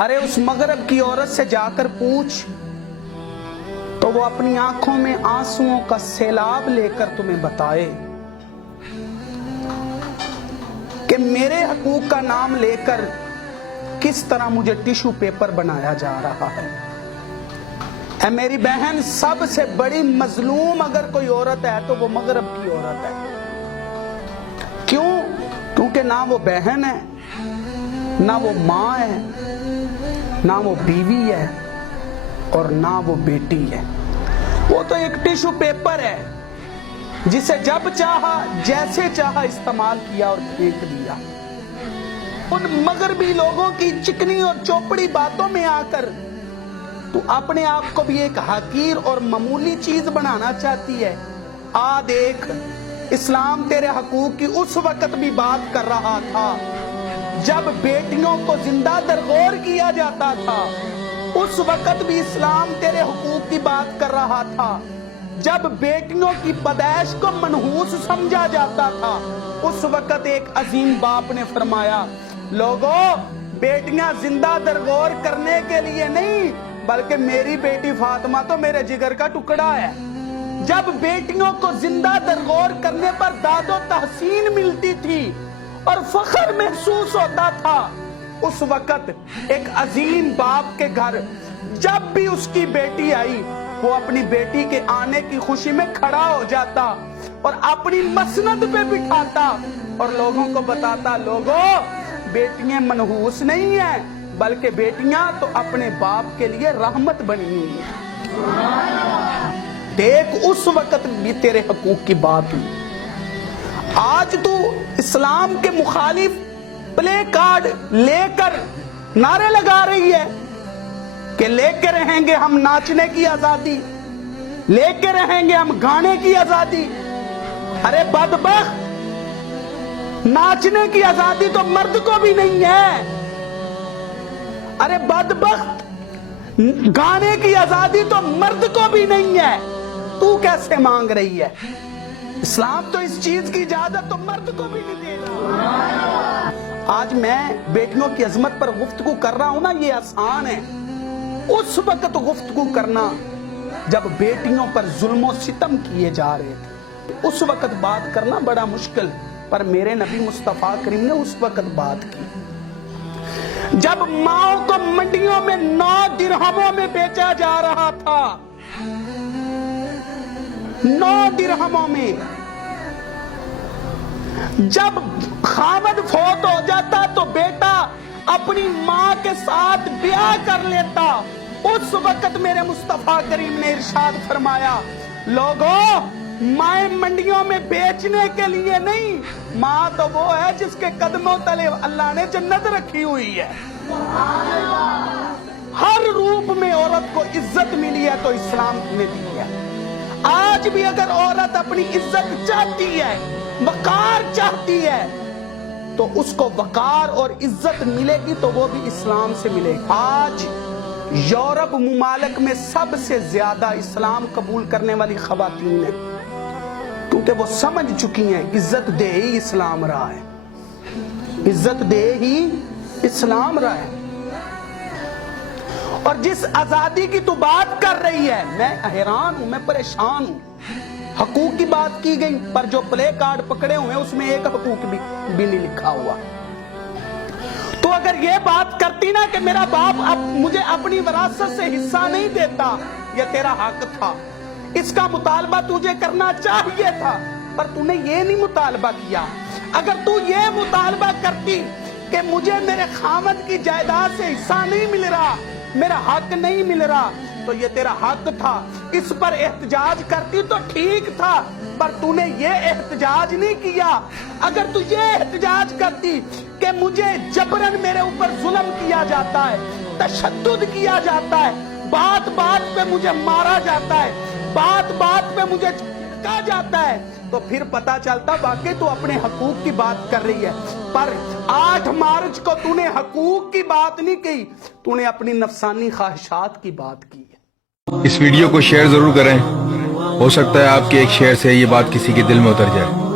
अरे उस मगरब की औरत से जाकर पूछ तो वो अपनी आंखों में आंसुओं का सैलाब लेकर तुम्हें बताए कि मेरे हकूक का नाम लेकर किस तरह मुझे टिश्यू पेपर बनाया जा रहा है। ऐ मेरी बहन, सबसे बड़ी मजलूम अगर कोई औरत है तो वो मगरब की औरत है। क्यों? क्योंकि ना वो बहन है, ना वो माँ है, ना वो बीवी है और ना वो बेटी है। वो तो एक टिश्यू पेपर है जिसे जब चाहा जैसे चाहा इस्तेमाल किया और फेंक दिया। उन मगरबी लोगों की चिकनी और चौपड़ी बातों में आकर तू अपने आप को भी एक हकीर और मामूली चीज बनाना चाहती है। आ देख, इस्लाम तेरे हकूक की उस वक्त भी बात कर रहा था जब बेटियों को जिंदा दरगोर किया जाता था। उस वक्त भी इस्लाम तेरे हुकूक की बात कर रहा था जब बेटियों की पैदाइश को मनहूस समझा जाता था। उस वक्त एक अजीम बाप ने फरमाया, लोगों, बेटियां जिंदा दरगोर करने के लिए नहीं बल्कि मेरी बेटी फातिमा तो मेरे जिगर का टुकड़ा है। जब बेटियों को जिंदा दरगोर करने पर दादो तहसीन मिलती थी और फख्र महसूस होता था, उस वक्त एक अजीम बाप के घर जब भी उसकी बेटी आई वो अपनी बेटी के आने की खुशी में खड़ा हो जाता और अपनी मसनद पे बिठाता और लोगों को बताता, लोगों, बेटियां मनहूस नहीं हैं बल्कि बेटियां तो अपने बाप के लिए रहमत बनी हुई है। देख, उस वक्त भी तेरे हकूक की बात हुई। आज तू इस्लाम के मुखालिफ प्ले कार्ड लेकर नारे लगा रही है कि लेके रहेंगे हम नाचने की आजादी, लेके रहेंगे हम गाने की आजादी। अरे बदबख्त, नाचने की आजादी तो मर्द को भी नहीं है। अरे बदबख्त, गाने की आजादी तो मर्द को भी नहीं है। तू कैसे मांग रही है? इस्लाम तो इस चीज की इजाजत तो मर्द को भी नहीं दे रहा। आज मैं बेटियों की अजमत पर गुफ्तगू कर रहा हूं ना, ये आसान है। उस वक्त गुफ्तगू करना जब बेटियों पर जुल्म सितम किए जा रहे थे, उस वक्त बात करना बड़ा मुश्किल, पर मेरे नबी मुस्तफा करीम ने उस वक्त बात की जब माओ को मंडियों में 9 दिरहमों में बेचा जा रहा था। 9 दिरहमों में। जब खामद फौत हो जाता तो बेटा अपनी मां के साथ ब्याह कर लेता। उस वक्त मेरे मुस्तफा करीम ने इरशाद फरमाया, लोगों, माए मंडियों में बेचने के लिए नहीं, मां तो वो है जिसके कदमों तले अल्लाह ने जन्नत रखी हुई है। हर रूप में औरत को इज्जत मिली है तो इस्लाम ने दी है। आज भी अगर औरत अपनी इज्जत चाहती है, वकार चाहती है, तो उसको वकार और इज्जत मिलेगी तो वो भी इस्लाम से मिलेगी। आज यूरोप मुमालिक में सबसे ज्यादा इस्लाम कबूल करने वाली खवातीन है, क्योंकि वो समझ चुकी हैं इज्जत दे ही इस्लाम रहा है, इज्जत दे ही इस्लाम रहा है। और जिस आजादी की तू बात कर रही है, मैं हैरान हूं, मैं परेशान हूं। हकूक की बात की गई पर जो प्ले कार्ड पकड़े हुए उसमें एक हकूक भी नहीं लिखा हुआ। तो अगर ये बात करती ना कि मेरा बाप अब मुझे अपनी विरासत से हिस्सा नहीं देता, ये तेरा हक था, इसका मुतालबा तुझे करना चाहिए था, पर तूने ये नहीं मुतालबा किया। अगर तू ये मुतालबा करती कि मुझे मेरे खामद की जायदाद से हिस्सा नहीं मिल रहा, मेरा हक नहीं मिल रहा, तो ये तेरा हक था, इस पर एहतजाज करती तो ठीक था, पर तूने ये एहतजाज नहीं किया। अगर तू ये एहतजाज करती कि मुझे जबरन मेरे ऊपर जुल्म किया जाता है, तशद्दुद किया जाता है, बात बात पे मुझे मारा जाता है, बात बात पे मुझे कहा जाता है, तो फिर पता चलता वाकई तू अपने हकूक की बात कर रही है। पर 8 मार्च को तूने हकूक की बात नहीं की, तूने अपनी नफसानी ख्वाहिशात की बात की है। इस वीडियो को शेयर जरूर करें, हो सकता है आपके एक शेयर से ये बात किसी के दिल में उतर जाए।